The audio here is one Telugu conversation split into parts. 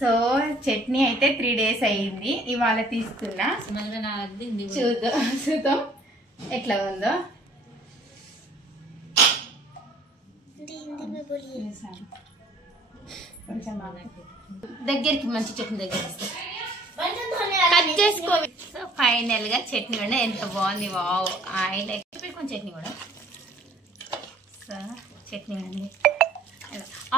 సో చట్నీ అయితే 3 days అయ్యింది, ఇవాళ తీసుకున్నా. చూద్దాం ఎట్లా ఉందో. కొంచెం దగ్గరికి మంచి చట్నీ దగ్గర కట్ చేసుకో. సో ఫైనల్ గా చట్నీ కూడా ఎంత బాగుంది. వావ్, ఆయిల్ పెట్టుకుని చట్నీ కూడా. సో చట్నీ అండి,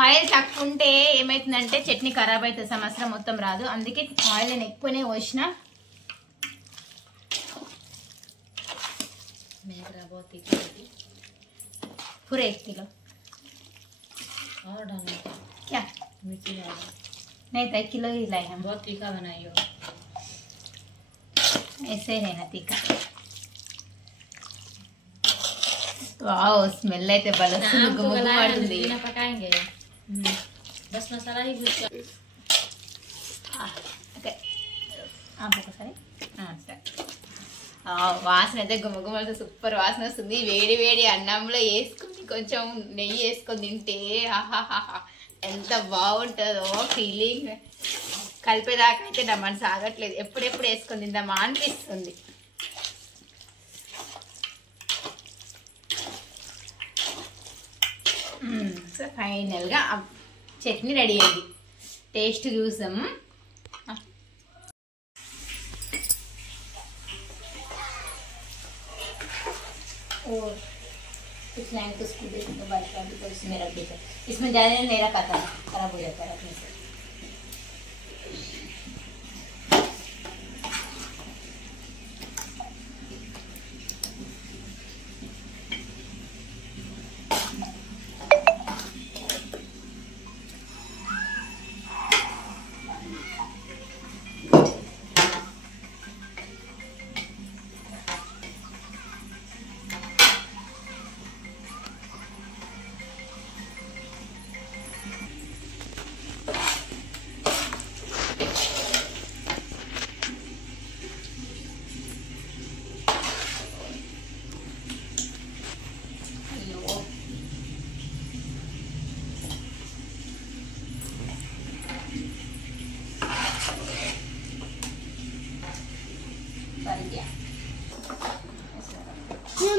ఆయిల్ తక్కువ ఉంటే ఏమవుతుందంటే చట్నీ ఖరాబ్ అవుతుంది, సంవత్సరం మొత్తం రాదు. అందుకే ఆయిల్ నేను ఎక్కువనే పోసిన. पूरे 1 किलो और डालना क्या? मिर्ची डालो। नहीं तो 1 किलो ही लाए हम। बहुत तीखा बनाइयो, ऐसे ही रहना तीखा। वाओ, स्मेल అయితే భలే గుమగుమలాడుతుంది. पकाएंगे बस मसाला ही भून कर। ఓకే आप ఒకసారి సరే. వాసన అయితే గుమగుమలతో సూపర్ వాసన వస్తుంది. వేడి వేడి అన్నంలో వేసుకుని కొంచెం నెయ్యి వేసుకొని తింటే ఆహాహా ఎంత బాగుంటుందో ఫీలింగ్. కలిపేదాకా అయితే నా మనసు ఆగట్లేదు, ఎప్పుడెప్పుడు వేసుకొని తిందామా అనిపిస్తుంది. సో ఫైనల్గా చట్నీ రెడీ అయింది, టేస్ట్ చూసాము. और कुछ लाइन को स्कूल देखने बाद तो इसमें रख देते, इसमें ज़्यादा नहीं रखा था, खराब हो जाता है रखने से।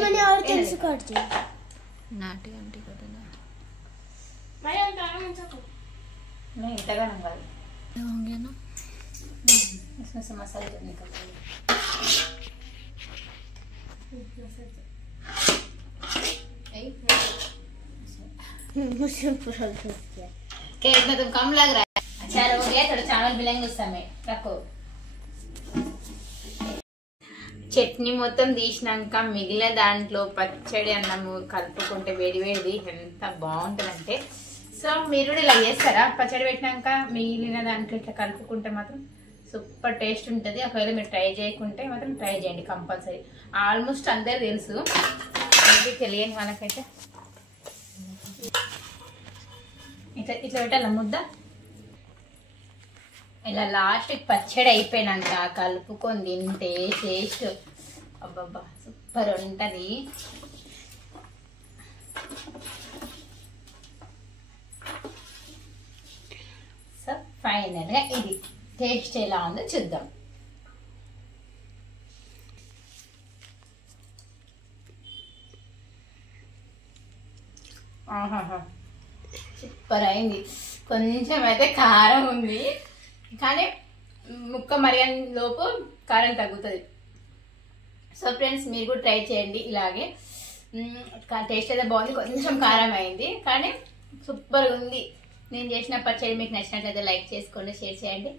मैंने और तेल से काट दिया। नाटी आंटी को देना। मैं नहीं तगा नंगा होंगे ना, इसमें से मसाले जब निकलते हैं। मुझे पूरा लग गया। क्या इसमें तुम कम लग रहा है? अच्छा हो गया, थोड़ा चावल मिलाएंगे उस समय। रखो చట్నీ మొత్తం తీసినాక మిగిలిన దాంట్లో పచ్చడి అన్నము కలుపుకుంటే వేడి వేడిది ఎంత బాగుంటుందంటే. సో మీరు కూడా ఇలా చేస్తారా? పచ్చడి పెట్టినాక మిగిలిన దాంట్లో ఇట్లా కలుపుకుంటే మాత్రం సూపర్ టేస్ట్ ఉంటుంది. ఒకవేళ మీరు ట్రై చేయకుంటే మాత్రం ట్రై చేయండి కంపల్సరీ. ఆల్మోస్ట్ అందరు తెలుసు, తెలియని వాళ్ళకైతే ఇట్లా ఇట్లా పెట్టాల ముద్ద. ఇలా లాస్ట్ పచ్చడి అయిపోయినాక కలుపుకొని తింటే టేస్ట్ అబ్బబ్బా సూపర్ ఉంటుంది. సో ఫైనల్గా ఇది టేస్ట్ ఎలా ఉందో చూద్దాం. ఆహాహా సూపర్ అయింది. కొంచెం అయితే కారం ఉంది, కానీ ముక్క మరిగని లోపు కారం తగ్గుతుంది. సో ఫ్రెండ్స్ మీరు కూడా ట్రై చేయండి ఇలాగే. టేస్ట్ అయితే బాగుంది, కొంచెం కారం అయింది కానీ సూపర్ ఉంది. నేను చేసిన పచ్చడి మీకు నచ్చినట్లయితే లైక్ చేసుకోండి, షేర్ చేయండి,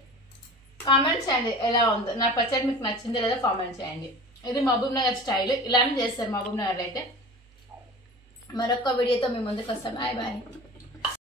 కామెంట్ చేయండి ఎలా ఉందో. నా పచ్చడి మీకు నచ్చిందో లేదో కామెంట్ చేయండి. ఇది మహబూబ్ నగర్ స్టైల్, ఇలానే చేస్తారు మహబూబ్ నగర్లో అయితే. మరొక వీడియోతో మీ ముందుకు వస్తాం. Bye bye.